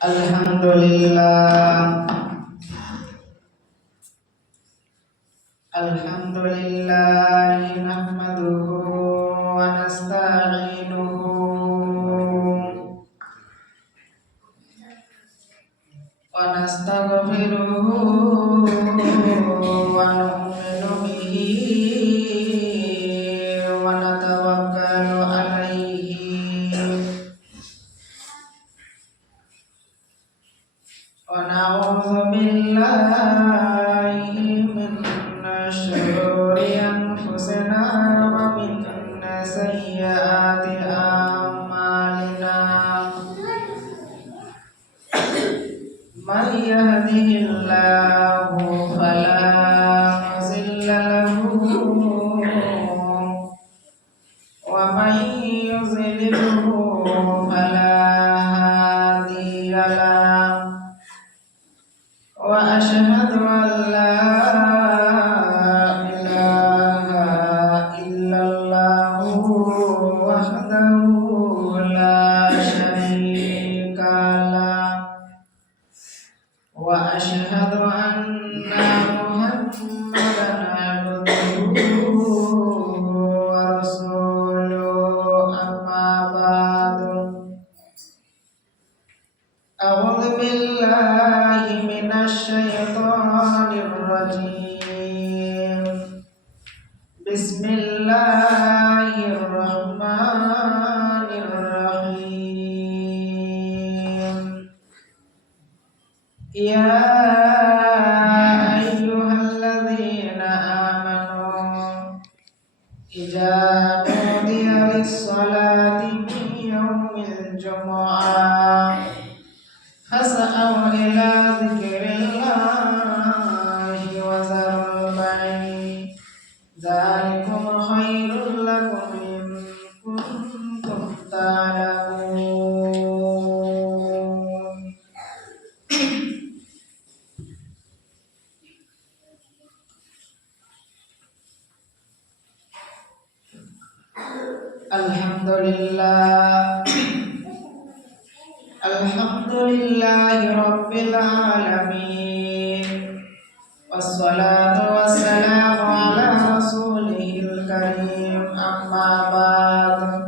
Alhamdulillah, alhamdulillah, nahmaduhu wa nasta'inuhu wa nastaghfiruhu wa nu'minu bihi wa natawakkalu alaihi wa na'udzu billahi min syururi anfusina wa min sayyiati a'malina. May yahdihillahu fala mudilla lahu wa may yudlilhu fala hadiya lahu. Wa asyhadu an la ilaha illallah wahdahu la syarika lah wa asyhadu anna Muhammadan abduhu wa rasuluhu amma ba'du. A'udzu billahi minasy syaithanir rajim. Bismillahirrahmanirrahim. Ya ayyuhalladzina amanu idza nudiya lis-salati min yaumil jumu'ah fas'au ila dzikrillahi wa zarul bai' dzalikum khairul lakum in kuntum ta'lamun. Alhamdulillah, alhamdulillahi rabbil alamin, wassalatu wassalamu ala rasulihil karim, amma ba'd.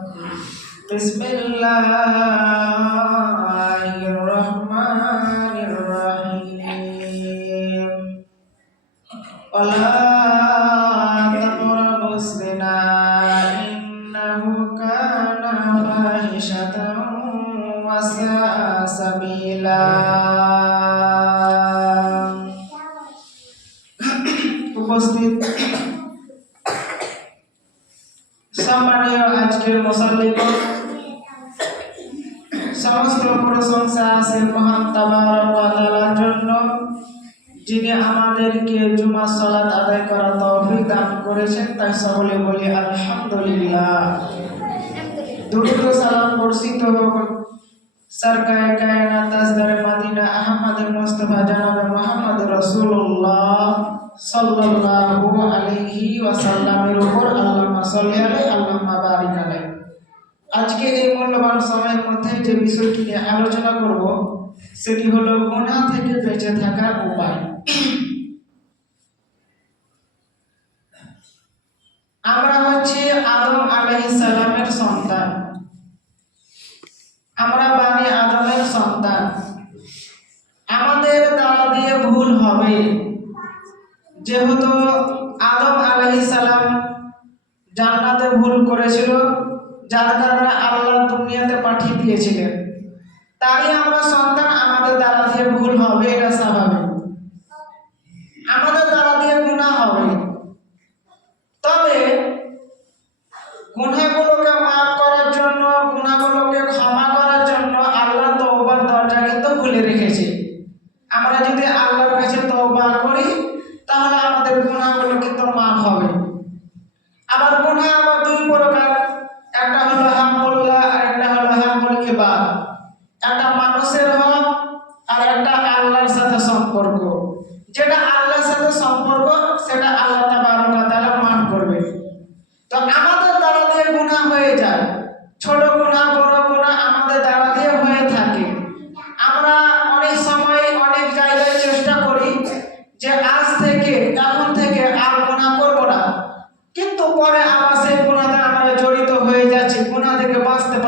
Bismillahirrahmanirrahim. Wala taqrabuz zina innahu kana fahishatan wa sa'a sabila. উপস্থিত সম্মানীয় আজকের মুসাল্লিগণ, সমস্ত প্রশংসা আছে মহান তাবারক ওয়া তাআলার জন্য, যিনি আমাদেরকে জুমার সালাত আদায় করার তৌফিক দান করেছেন। তাই সকলে বলি আলহামদুলিল্লাহ। দুরূদ ও সালাম বর্ষিত হোক সরকারে কায়নাত তাজদারে মদিনা আহমদে মুস্তাফা জনাবে মুহাম্মদ রাসূলুল্লাহ সাল্লাল্লাহু আলাইহি ওয়াসাল্লামের উপর। আল্লাহুম্মা সাল্লি আলাইহি আল্লাহুম্মা বারিক আলাইহি। আজকে এই মূল্যবান সময়ের মধ্যে যে বিষয়টি নিয়ে আলোচনা করব সেটি হলো গুনাহ থেকে বেঁচে থাকার উপায়। আমরা হচ্ছে আদম আলাইহিস সালামের সন্তান, আমরা বানি আদমের সন্তান। আমাদের দ্বারা দিয়ে ভুল হবে, যেহেতু আদম আলাইহিস সালাম জান্নাতে ভুল করেছিল, যার কারণে আল্লাহ দুনিয়াতে পাঠিয়ে দিয়েছিলেন। তাই আমরা সন্তান, আমাদের দ্বারা দিয়ে ভুল হবে, এটা স্বাভাবিক। আমাদের দ্বারা দিয়ে গুনাহ হবে, তবে গুনাহগুলোকে মাফ করার জন্য, গুনাহগুলোকে ক্ষমা করার জন্য আল্লাহ তওবার দরজা কিন্তু খুলে রেখেছে। আমরা যদি আল্লাহর কাছে তওবা করি তাহলে আমাদের গুনাহগুলো কিন্তু মাফ হবে। আবার গুনাহ আবার দুই প্রকার, একটা হলো হামুল্লাহ আর একটা হলো হামুল ইবাদ। একটা মানুষ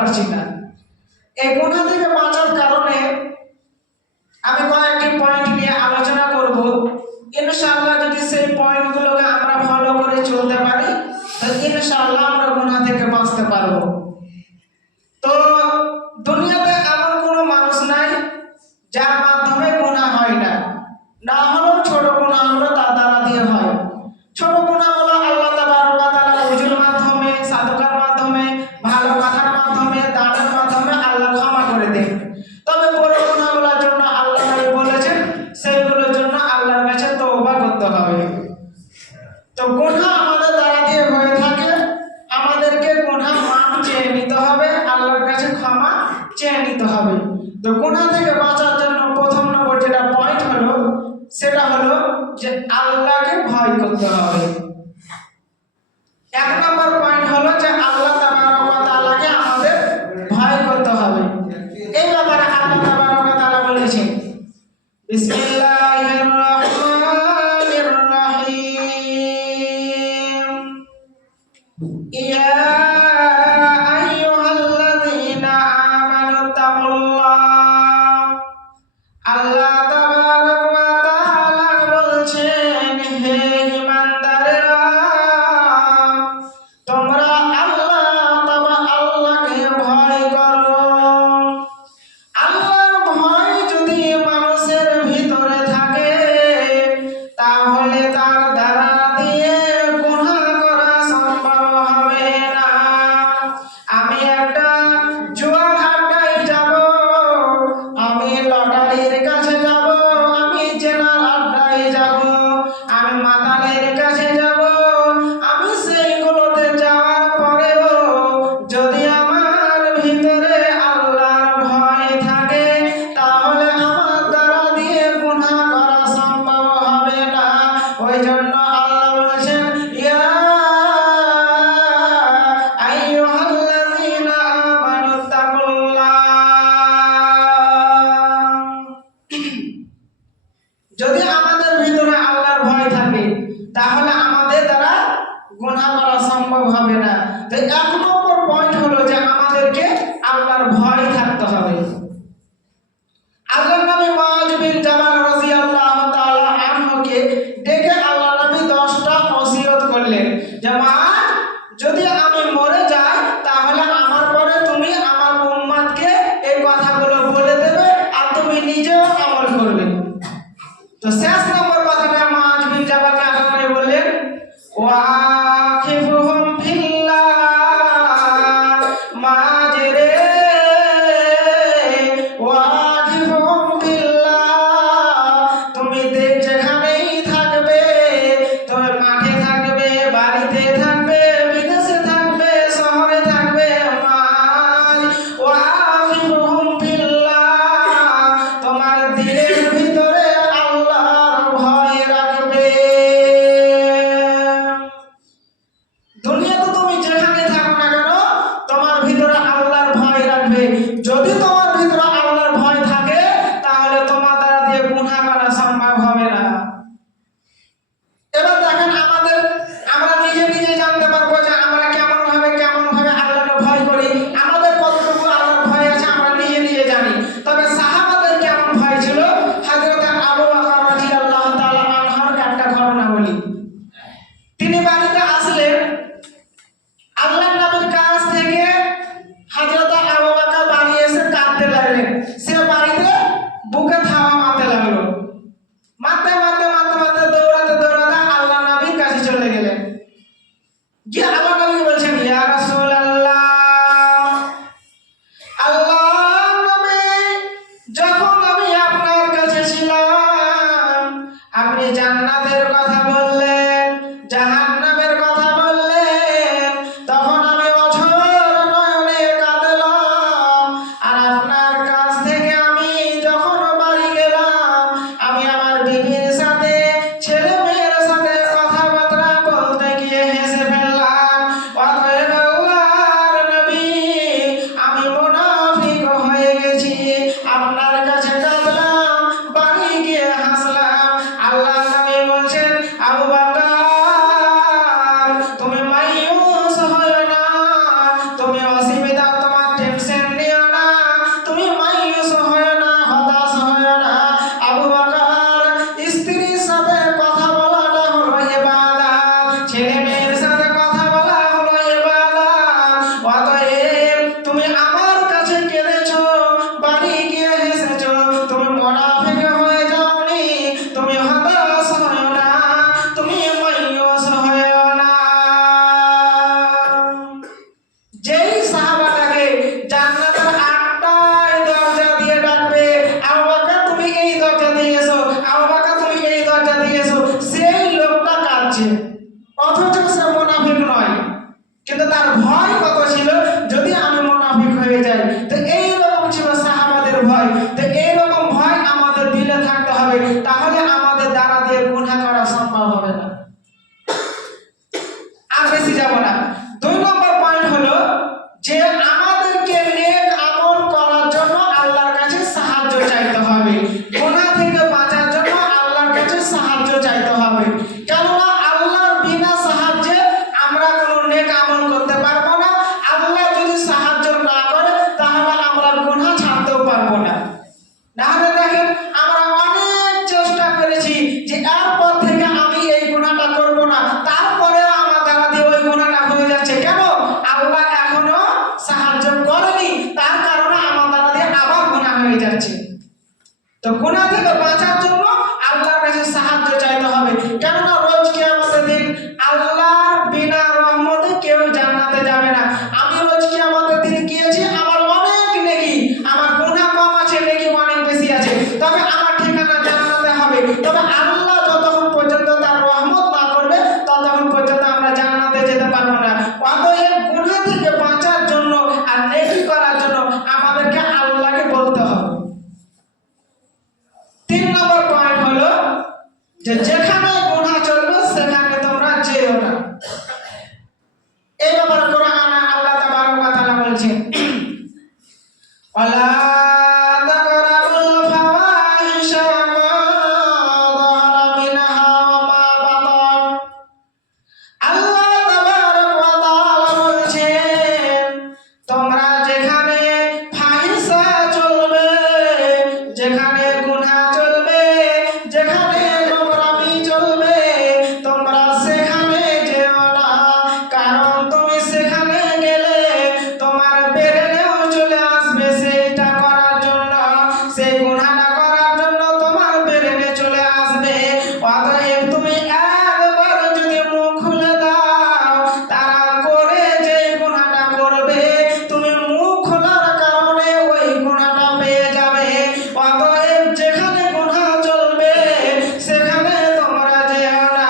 পারছি না। এই গুনাহ থেকে বাঁচার কারণে আমি কয়েকটি পয়েন্ট নিয়ে আলোচনা করব। ইনশাআল্লাহ যদি সেই পয়েন্টগুলোকে আমরা ফলো করে চলতে পারি তাহলে ইনশাআল্লাহ আমরা গুনাহ থেকে বাঁচতে পারবো। তো দুনিয়াতে এমন কোনো মানুষ নাই যার মাধ্যমে গুনাহ হয় না। না হলেও ছোট গুনাহ হলো তার দ্বারা দিয়ে হয়। ছোট গুনাহ হলো আল্লাহ তাবারক ওয়া তাআলা ওযুর মাধ্যমে, সাদকার মাধ্যমে, ভালো কথার মাধ্যমে, দানের মাধ্যমে আল্লাহ ক্ষমা করে দেন। তবে বড় গুনাহগুলোর জন্য আল্লাহ নবী বলেছেন সেইগুলোর জন্য আল্লাহর কাছে তওবা করতে হবে। তো গুনাহ আমাদের দ্বারা দিয়ে হয়ে থাকে, আমাদেরকে গুনাহ মাফ চেয়ে নিতে হবে, আল্লাহর কাছে ক্ষমা চেয়ে নিতে হবে। তো গুনাহ থেকে বাঁচার জন্য প্রথম নম্বর যেটা পয়েন্ট হলো সেটা হলো যে আল্লাহকে ভয় করতে হবে। এক নম্বর পয়েন্ট হলো যে আল্লাহ তাবারক ওয়া তাআলাকে আমাদের ভয় করতে হবে। এই ব্যাপারে আল্লাহ তাবারক ওয়া তাআলা বলেছেন বিসমিল্লাহির রহমানির রহিম ইয়া আইয়ুহাল্লাযীনা আমানু তাকুল্লাহ। আল্লাহ তাবারক ওয়া তাআলা বলছেন হে ঈমানদারেরা তোমরা আল্লাহকে ভয় করো। আল্লাহর ভয় যদি মানুষের ভিতরে থাকে তাহলে তার দ্বারা দিয়ে গুনাহ করা সম্ভব হবে না। আমি একটা জুয়ার আড্ডায় যাব, আমি লটারির কাছে যাব, আমি জেনার আড্ডায় যাব, আমি মাতালের কাছে যাব, আমি সেইগুলোতে যাওয়ার পরেও যদি আমার ভিতরে আল্লাহর ভয় থাকে তাহলে আমার দ্বারা দিয়ে গুনাহ করা সম্ভব হবে না। ওই জন্য আল্লাহ বলেছেন ইয়া আইয়ুহাল্লাযীনা আমানু তাকুল্লাহ। যদি আমাদের ভিতরে আল্লাহর ভয় থাকে তাহলে আমাদের দ্বারা গুনাহ করা সম্ভব হবে না। তো এক নম্বর পয়েন্ট হলো যে আমাদেরকে আল্লাহর ভয় থাকতে হবে। আল্লাহর নবী মুআয বিন জাবাল রাদিয়াল্লাহু তাআলা আনহুকে ডেকে আল্লাহ নবী 10টা ওসিয়ত করলেন যে মুআয যদি আমি মরে যাই তাহলে আমার পরে তুমি আমার উম্মতকে এই কথাগুলো বলে দেবে আর তুমি নিজেও আমল করবে। তো শেষ নম্বর কথাটা মুআয বিন জাবালকে আল্লাহ নবী বললেন ওয়াকিফুহুম ফিল্লাহ। মুআয রে ওয়াকিফুহুম ফিল্লাহ, তুমি যেখানেই থাকবে, তুমি মাঠে থাকবে, বাড়িতে থাকবে, বিদেশে থাকবে, শহরে থাকবে, মুআয ওয়াকিফুহুম ফিল্লাহ, তোমার দিলের ভিতরে আল্লাহর ভয় রাখবে। দুনিয়াতে তুমি যেখানে থাকো না কেন তোমার ভিতরে আল্লাহর ভয় রাখবে। যদি তোমার ভিতরে আল্লাহর ভয় থাকে তাহলে তোমার দ্বারা দিয়ে গুনাহ করা সম্ভব হবে না। এবার দেখেন আমরা নিজে নিজে জানতে পারবো যে আমরা কেমন ভাবে আল্লাহকে ভয় করি, আমাদের কতটুকু আল্লাহর ভয় আছে আমরা নিজে নিজে জানি। তবে সাহাবাদের কেমন ভয় ছিল, হযরত আবু বকর রাদিয়াল্লাহু তাআলা আনহুর একটা ঘটনা বলি। তিনি বাড়িতে আসলেন, আল্লাহর নবীর কাছ থেকে হযরত আবু বকর বাড়ি এসে কাঁদতে পারবো না। নাহলে দেখেন আমরা অনেক চেষ্টা করেছি যে এরপর থেকে আমি এই গুনাহটা করব না, তারপরেও আমার দ্বারা দিয়ে ওই গুনাহটা হয়ে যাচ্ছে। কেন? আল্লাহ এখনো সাহায্য করেনি, তার কারণে আমার দ্বারা দিয়ে আবার গুনাহ হয়ে যাচ্ছে। তো গুনাহ থেকে বাঁচার জন্য আল্লাহর কাছে সাহায্য চাইতে হবে। কেননা রোজ কিয়ামতের দিন আল্লাহর বিনা রহমতে কেউ জান্নাতে যাবে না। আমি রোজ কিয়ামতের দিন গিয়েছি, আমার অনেক নেকি, আমার গুনাহ কম আছে, নেকি অনেক বেশি আছে, তবে আমার ঠিকানা জান্নাতে হবে। তবে আল্লাহ যতক্ষণ পর্যন্ত তার রহমত না করবে ততক্ষণ পর্যন্ত আমরা জান্নাতে যেতে পারবো না। অতএব গুনাহ থেকে বাঁচার জন্য আর নেকি করার জন্য আমাদেরকে আল্লাহকে বলতে হবে। 3 নম্বর পয়েন্ট হলো যে যেখানে গুনাহ চলবে সেখানে তোমরা যেও না। এই ব্যাপারে কোরআনে আল্লাহ তাবারক ওয়া তাআলা বলেছেন, ওয়ালা তাকরাবুল ফাওয়াহিশা মা যাহারা মিনহা ওয়া মা বাতান। আল্লাহ তাবারক ওয়া তাআলা বলেছেন, তোমরা যেখানে ফাহিশা চলবে, যেখানে গুনাহ চলবে, যেখানে নোংরামি চলবে, তোমরা সেখানে যেও না। কারণ তুমি সেখানে গেলে তোমার বেরেনেও চলে আসবে সেইটা করার জন্য, সেই গুনাহটা করার জন্য তোমার বেরেনে চলে আসবে। অতএব তুমি একবার যদি মুখ খুলে দাও, তারা করে যে গুনাহটা করবে, তুমি মুখ খোলার কারণে ওই গুনাহটা পেয়ে যাবে। অতএব যেখানে গুনাহ চলবে সেখানে তোমরা যেও না।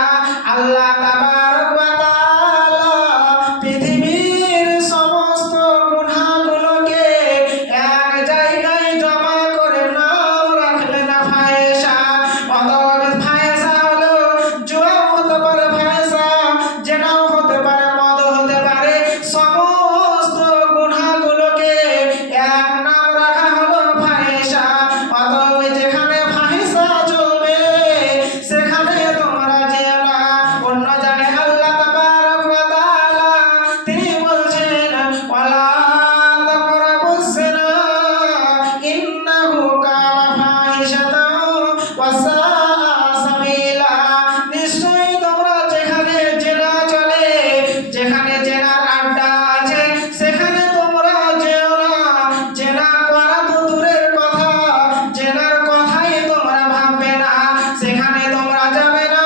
আল্লাহ তাবারক ওয়া তাআলা পৃথিবীর সমস্ত গুনাহগুলোকে এক জায়গায় জমা করে নাম রাখলেন ফাহিশা। অতএব ফাহিশা হলো জুয়াও হতে পারে, ফাহিশা জেনাও হতে পারে, মদ হতে পারে, সমস্ত গুনাহগুলোকে এক নাম রাখা হলো ফাহিশা। অতএব যেখানে ফাহিশা চলবে সেখানে তোমরা যেও না। অন্য জায়গায় আল্লাহ তাবারক ওয়া তাআলা তিনি বলছেন, ওয়ালা তাকরাবুস জিনা ইন্নাহু কানা ফাহিশাতাও ওয়া সাআ সাবিলা। নিশ্চয়ই তোমরা যেখানে জিনা চলে, যেখানে জিনার আড্ডা আছে, সেখানে তোমরা যেও না। জিনা করা তো দূরের কথা, জিনার কথাই তোমরা ভাববে না, সেখানে তোমরা যাবে না।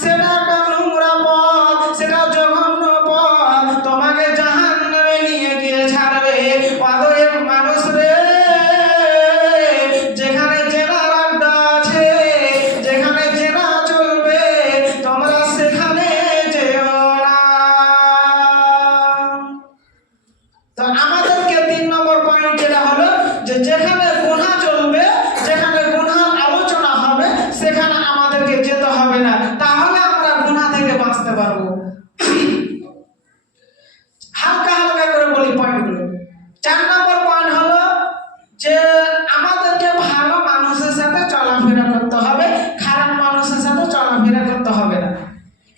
সেটা একটা নোংরা পথ, সেটা জঘন্য পথ, তোমাকে জাহান্নামে নিয়ে গিয়ে ছাড়বে। অতএব মানুষ রে, যেখানে জেনার আড্ডা আছে, যেখানে জেনা চলবে, তোমরা সেখানে যেও না। তো আমাদেরকে 3 নম্বর পয়েন্ট যেটা হলো যে যেখানে গুনাহ চলবে, যেখানে গুনাহর আলোচনা হবে, সেখানে আমাদেরকে যেতে হবে না, তাহলে আমরা গুনাহ থেকে বাঁচতে পারবো। হালকা হালকা করে বলি পয়েন্টগুলো। 4 নম্বর পয়েন্ট হলো যে আমাদেরকে ভালো মানুষের সাথে চলাফেরা করতে হবে, খারাপ মানুষের সাথে চলাফেরা করতে হবে না।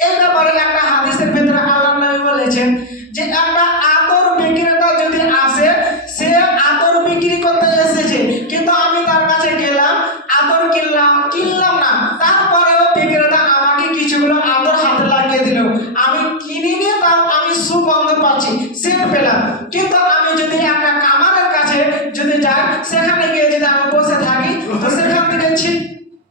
এই ব্যাপারে একটা হাদিসের ভিতরে আল্লাহর নবী বলেছেন যে একটা আতর বিক্রেতা যদি আসে, সে আতর বিক্রি করতে এসেছে, কিন্তু আমি তার কাছে গেলাম, আতর কিনলাম না, তারপরেও বিক্রেতা আমাকে কিছুগুলো আতর হাতে লাগিয়ে দিল, আমি কিনে নিয়ে তাও আমি সুগন্ধ পাচ্ছি, সেন্ট পেলাম। কিন্তু আমি যদি একটা কামারের কাছে যদি যাই, সেখানে গিয়ে যদি আমি বসে থাকি, তো সেখান থেকে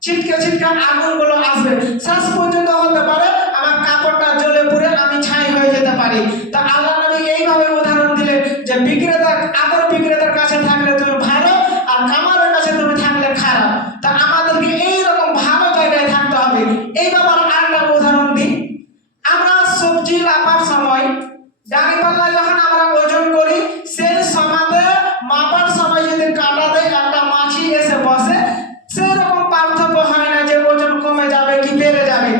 ছিটকে আগুনগুলো আসবে, শেষ পর্যন্ত হতে পারে আমার কাপড়টা জ্বলে পুড়ে আমি ছাই হয়ে যেতে পারি। তা আল্লাহ নবী এইভাবে উদাহরণ দিলেন যে আতর বিক্রেতার কাছে থাকলে তুমি ভালো, আর কামারের কাছে তুমি থাকলে খারাপ। তা আমাদেরকে এইরকম ভালো জায়গায় থাকতে হবে। এই ব্যাপারে আরেকটা উদাহরণ দিই। আমরা সবজি মাপার সময় দাঁড়িপাল্লা যখন আমরা ওজন করি, সেই সমাতে মাপার সময় যদি কাঁটাতে একটা মাছি এসে বসে, সেরকম পার্থক্য হয় না যে ওজন কমে যাবে কি বেড়ে যাবে।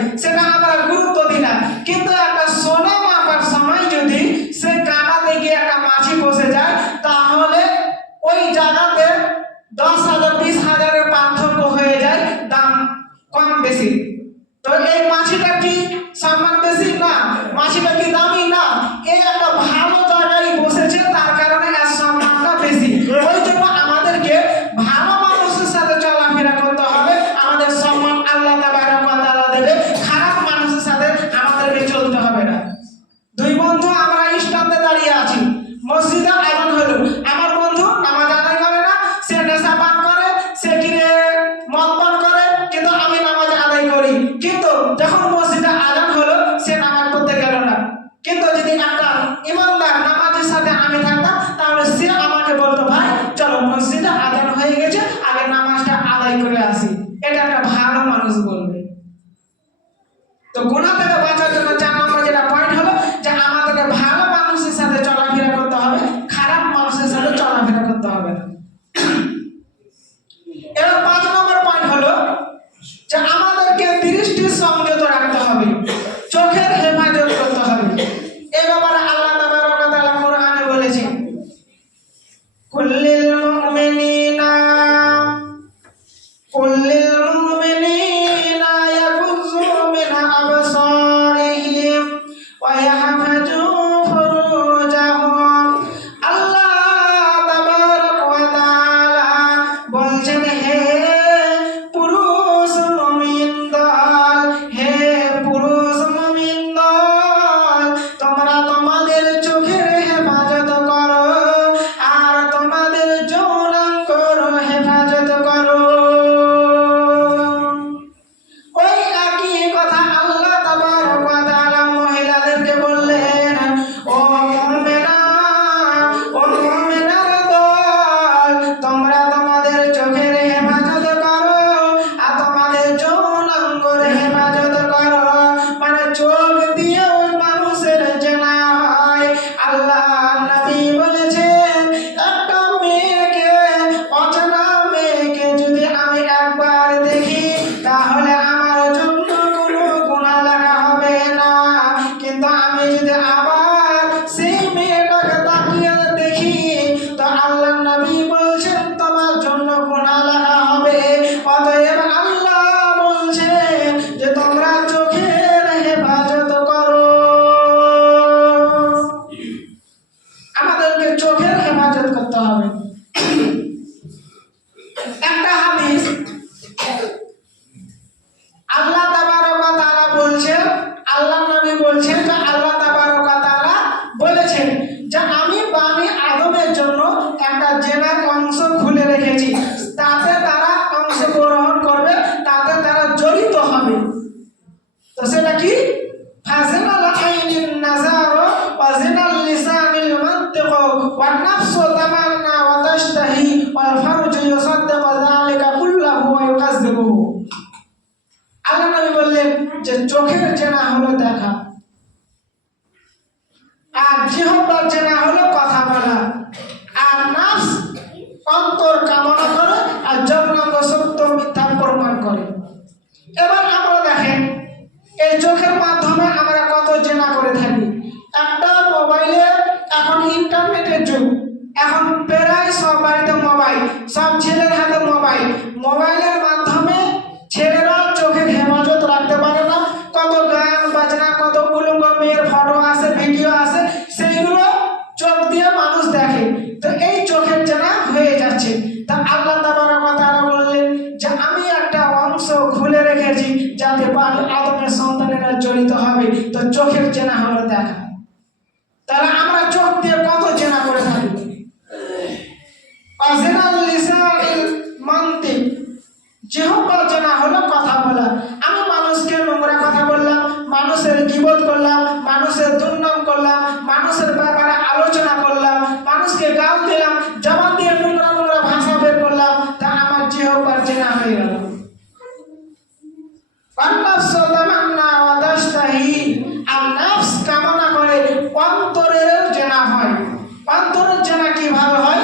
করে আসি, এটা একটা ভালো মানুষ বলবে। তো গুনাহ থেকে বাঁচার জন্য 4 নম্বর যেটা পয়েন্ট হলো যে আমাদেরকে ভালো মানুষের সাথে চলাফেরা করতে হবে, খারাপ মানুষের সাথে চলাফেরা করতে হবে না। এবার 5 নম্বর পয়েন্ট হলো যে আমাদেরকে দৃষ্টি সংযত রাখতে হবে, চোখের হেফাজত করতে হবে। এই ব্যাপারে আল্লাহ তাবারক ওয়া তাআলা কোরআনে বলেছেন, কুল্লিল মুমিনিনা ইয়াগুযু মিন আবসারিহিম ওয়া ইয়াহফাযু ফুরুজাহুম। আল্লাহ তাবারক ওয়া তাআলা বলছেন, হে পুরুষ মুমিন দল, হে পুরুষ মুমিন দল, তোমরা তোমাদের চোখের হেফাজত করো আর তোমাদের যৌনাঙ্গের হেফাজত করো। ওই একই কথা আল্লাহ তাবারক ওয়া তাআলা মহিলাদেরকে বললেন, ও মুমিনা, ও মুমিনার দল, তোমরা তোমাদের চোখের হেফাজত করো আর তোমাদের যৌনাঙ্গের হেফাজত করো। মানে চোখ দিয়ে ওই মানুষের জেনা হয়। আল্লাহ নবী বলেছেন, একটা মেয়েকে, অচেনা মেয়েকে যদি আমি একবার দেখি তাহলে আমার জন্য কোনো গুনাহ লেখা হবে না, কিন্তু আমি যদি আবার সেই মেয়েটাকে তাকিয়ে দেখি তো আল্লাহ নবী বলছেন তোমার জন্য গুনাহ লেখা হবে। অতএব আল্লাহ বলছেন যে তোমরা চোখের হেফাজত করো। আমাদেরকে চোখের হেফাজত করতে হবে। একটা হাদিস আল্লাহ তাবারক ওয়া তাআলা বলছেন, আল্লাহ নবী বলছেন যে আল্লাহ তাবারক ওয়া তাআলা বলেছেন যে আমি বানি আদমের জন্য একটা জেনার অংশ খুলে রেখেছি, তাতে তারা অংশগ্রহণ করবে, তাতে তারা জড়িত হবে। তো সেটা কি? ফাজিনাল আইনিন নাযার ওয়া জিনাল লিসানিল মানতিক ওয়ান নাফসু তামান্না ওয়া তাশতাহি ওয়াল ফারজু ইউসাদ্দিকু যালিকা কুল্লাহু ওয়া ইউকাযযিবুহু। আল্লাহ নবী বললেন যে চোখের জেনা হলো দেখা, আর জিহ্বার জেনা হলো কথা বলা, আর নাফস অন্তর কামনা করে, আর যৌনাঙ্গ সত্য মিথ্যা প্রমাণ করে। এবার আমরা দেখেন এই চোখের মাধ্যমে আমরা কত জেনা করে থাকি। একটা মোবাইলে, এখন ইন্টারনেটের যুগ, এখন প্রায় সব বাড়িতে মোবাইল, সব ছেলের হাতে মোবাইল। মোবাইলের মাধ্যমে ছেলেরা চোখের হেফাজত রাখতে পারে না, কত গান বাজনা, কত উলঙ্গ মেয়ের ফটো আসে, ভিডিও আসে, সেইগুলো চোখ দিয়ে মানুষ দেখে। তো এই চোখের জেনা হয়ে যাচ্ছে। তা আল্লাহ তাবারক ওয়া তাআলা বললেন যে আমি একটা অংশ খুলে রেখেছি যাতে বানি আদমের সন্তানেরা জড়িত হবে। তো চোখের জেনা হলো দেখা। তাহলে আমরা চোখ দিয়ে কত জেনা করে থাকি। আজিনাল লিসানিল মানতিক, জিহ্বার জেনা হলো কথা বলা। আমি মানুষকে নোংরা কথা বললাম, মানুষের গীবত করলাম, মানুষের দুর্নাম করলাম, মানুষের ব্যাপারে আলোচনা করলাম, মানুষকে গাল দিলাম, জবান দিয়ে নোংরা নোংরা ভাষা বের করলাম, তা আমার জিহ্বার জেনা হয়ে গেল। ওয়ান নাফসু তামান্না ওয়া তাশতাহি, আর নাফস কামনা করে, অন্তরের জেনা হয়। অন্তরের জেনা কিভাবে হয়?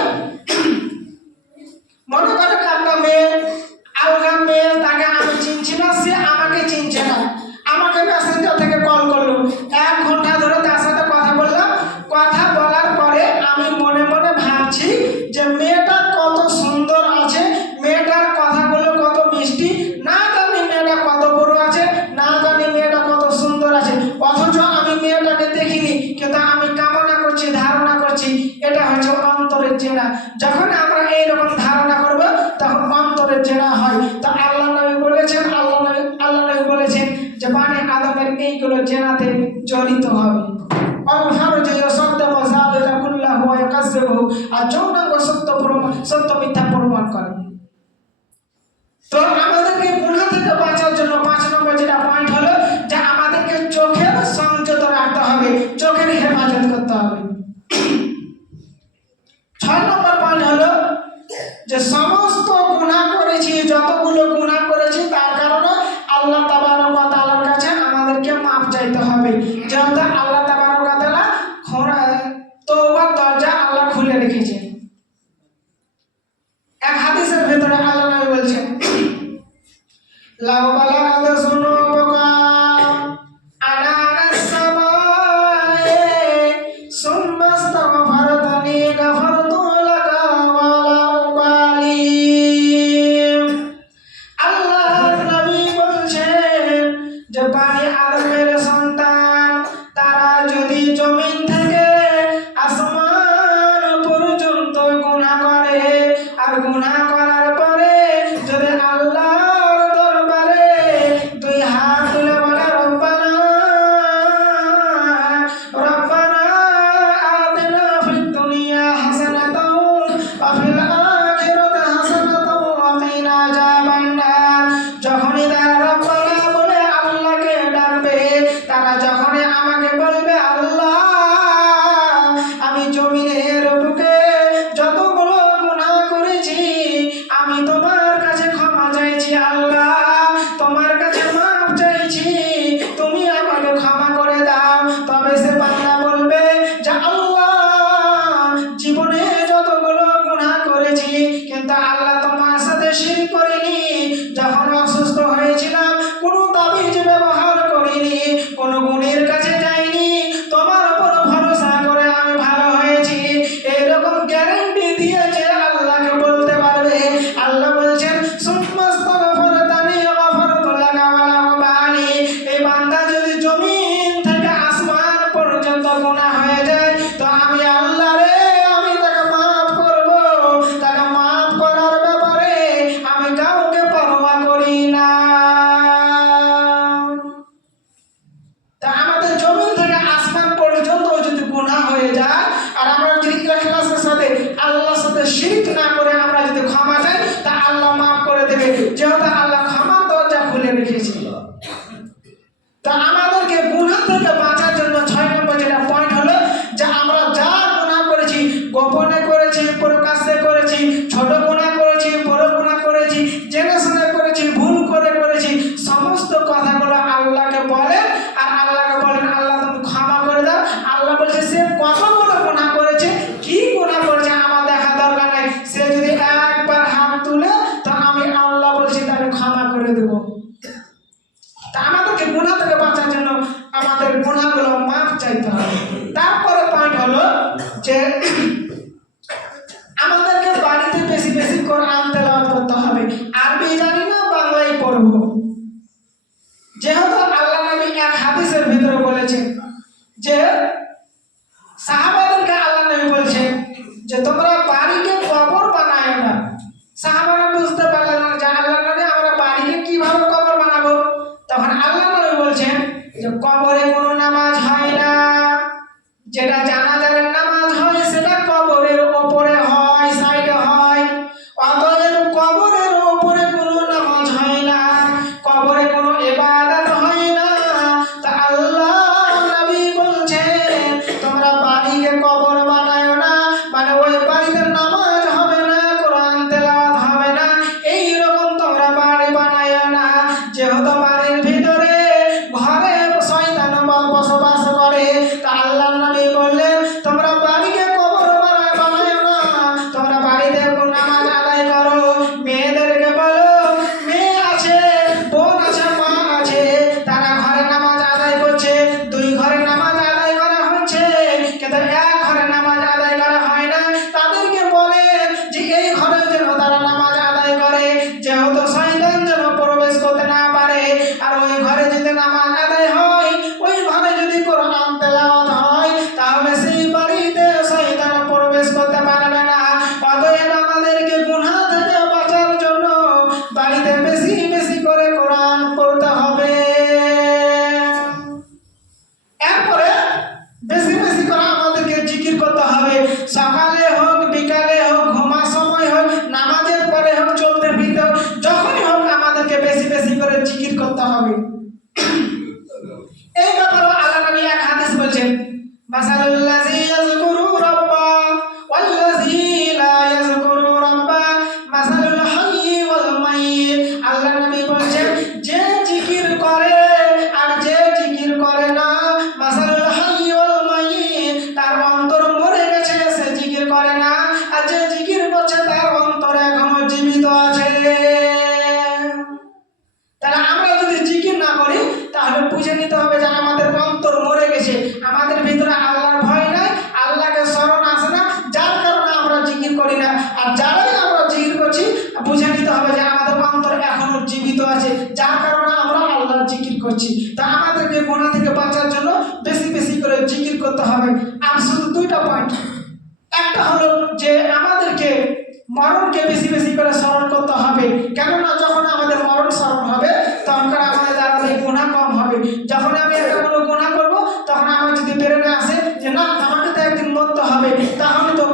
মনে করেন একটা মেয়ে, আলগা মেয়ে, তাকে আমি চিনছি না, সে আমাকে চিনছে না, আমাকে মেসেঞ্জার থেকে কল করলো, 1 ঘন্টা ধরে তার সাথে কথা বললাম। কথা বলার পরে আমি মনে মনে ভাবছি যে মেয়েটা কত সুন্দর আছে, মেয়েটার কথাগুলো কত মিষ্টি, না জানি মেয়েটা কত বড় আছে, না জানি মেয়েটা কত সুন্দর আছে, অথচ আমি মেয়েটাকে দেখিনি, কিন্তু আমি কামনা করছি, ধারণা করছি। এটা হচ্ছে অন্তরের জেনা। যখন আমরা এইরকম ধারণা করব তখন অন্তরের জেনা হয়। তো আল্লাহ নবী বলেছেন, আল্লাহ নবী বলেছেন যে বানি আদমের এইগুলো জেনাতে জড়িত হবে। আর যৌনাঙ্গ সত্য মিথ্যা প্রমাণ করে। তো আমাদেরকে গুনাহ থেকে বাঁচার জন্য 5 নম্বর যেটা পয়েন্ট হলো যে আমাদেরকে চোখের সংযত রাখতে হবে, চোখের হেফাজত করতে হবে। 6 নম্বর পয়েন্ট হলো যে সমস্ত গুনাহ করেছি করেছি, যতগুলো গুনাহ করেছি, তার কারণে আল্লাহ তাবারক ওয়া তাআলার কাছে আমাদেরকে মাপ চাইতে হবে। যেহেতু আল্লাহ তাবারক ওয়া তাআলা তওবার দরজা আল্লাহ খুলে রেখেছেন। এক হাদিসের ভিতরে আল্লাহ নবী বলছেন, লাউ বালাগাত যুনুবুকা আনানাস সামায়ে সুম্মা আস্তাগফারতানি গাফারতু লাকা ওয়ালা উবালি। আল্লাহর নবী বলছেন যে বানি আদমের সন্তান তারা যদি জমিন থেকে আসমান পর্যন্ত গুনাহ করে, আর গুনাহ করার পরে যদি আল্লাহর দরবারে দুই হাত তুলে বলে রব্বানা রব্বানা আতিনা ফিদ দুনিয়া হাসানাতাও ওয়া ফিল আখিরাতি হাসানাতাও ওয়া কিনা আযাবান নার, যখনই তারা রব্বানা বলে আল্লাহকে ডাকবে, তারা যখনই আমাকে বলবে আল্লাহ আমি জমিনের বুকে যতগুলো গুনাহ করেছি আমি তোমার কাছে ক্ষমা চাইছি, আল্লাহ তোমার কাছে মাপ চাইছি, তুমি আমাকে ক্ষমা করে দাও। তবে সে বান্দা বলবে যে আল্লাহ জীবনে যতগুলো গুনাহ করেছি কিন্তু আল্লাহ তোমার সাথে শিরক করিনি, যখন অসুস্থ হয়েছিলাম কোনো তাবিজ ব্যবহার করিনি, কোনো গুণীর কাছে যাইনি, তোমার উপর ভরসা করে আমি ভালো হয়েছি, এরকম গ্যারান্টি দিয়েছে আল্লাহকে বলতে পারবে। আল্লাহ বলছেন সুম্মা আস্তাগফারতানি গাফারতু লাকা ওয়ালা উবালি। এই বান্দা যদি জমিন থেকে আসমান পর্যন্ত গুনাহ হয়ে যায় তো আমি আল্লাহ রে আমি তাকে মাফ করব, তাকে মাফ করার ব্যাপারে আমি কাউকে পরোয়া করি না। তা আমাদের জমিন থেকে আসমান পর্যন্ত যদি গুনাহ হয়ে যায় আর আমরা যদি ইখলাসের সাথে আল্লাহর সাথে শিরক না করে আমরা যদি ক্ষমা চাই তা আল্লাহ মাফ করে দেবে, যেহেতু আল্লাহ ক্ষমা দরজা খুলে রেখেছিল। তা আমাদেরকে গুনাহ থেকে বাঁচার জন্য 6 নম্বর যেটা পয়েন্ট হলো যে আমরা যা গুনাহ করেছি, গোপনে করেছি, প্রকাশ্যে করেছি, ছোট গুনাহ করেছি, বড় গুনাহ করেছি, জেনে শুনে করেছি, ভুল করে করেছি, সমস্ত কথাগুলো আল্লাহকে বলেন আর আল্লাহকে বলেন আল্লাহ তুমি ক্ষমা করে দাও। আল্লাহ বলছে সে কতগুলো গুনাহ করেছে, কি গুনাহ করেছে আমার দেখা দরকার নাই, সে যদি একবার হাত তুলে তো আমি আল্লাহ বলছি তাকে ক্ষমা করে দেব। তা আমাদেরকে গুনাহ থেকে বাঁচার জন্য আমাদের গুনাহগুলো মাফ চাইতে হবে। তারপরে পয়েন্ট হলো যে আমাদেরকে বাড়িতে বেশি বুঝে নিতে হবে যে আমাদের অন্তর এখনো জীবিত আছে, যার কারণে আমরা আল্লাহর জিকির করছি। তা আমাদেরকে গুনাহ থেকে বাঁচার জন্য বেশি বেশি করে জিকির করতে হবে। আর শুধু দুইটা পয়েন্ট, একটা হলো যে আমাদেরকে মরণকে বেশি বেশি করে স্মরণ করতে হবে, কেননা যখন আমাদের মরণ স্মরণ হবে তখন আমাদের দ্বারা গুনাহ কম হবে। যখন আমি একটা কোনো গুনাহ করব তখন আমার যদি বেরোনে আসে যে না আমাকে তো একদিন মরতে হবে, তাহলে তো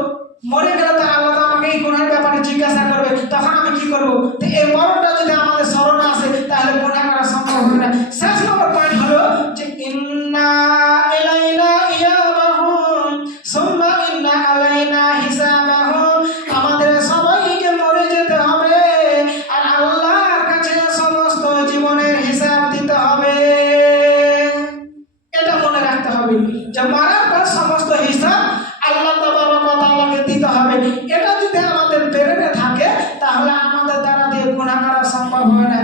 মরে গেলে তো আল্লাহ তো আমাকে এই গুনাহের ব্যাপারে জিজ্ঞাসা করবে, তখন আমি কি করব? তো এই মরণটা যদি আমাদের স্মরণে আসে তাহলে গুনাহ করা সম্ভব হবে না। শেষ নম্বর পয়েন্ট হলো যে ইন্না ইলাইনা ইয়াবাহুম সুম্মা ইন্না আলাইনা হিসাবাহুম, আমাদের সবাইকে মরে যেতে হবে আর আল্লাহর কাছে সমস্ত জীবনের হিসাব দিতে হবে। এটা মনে রাখতে হবে যে মরার পর সমস্ত হিসাব আল্লাহ তাবারক ওয়া তাআলাকে দিতে হবে। এটা যদি আমাদের ব্রেনে থাকে তাহলে আমাদের দ্বারা দিয়ে গুনাহ করা সম্ভব হবে না।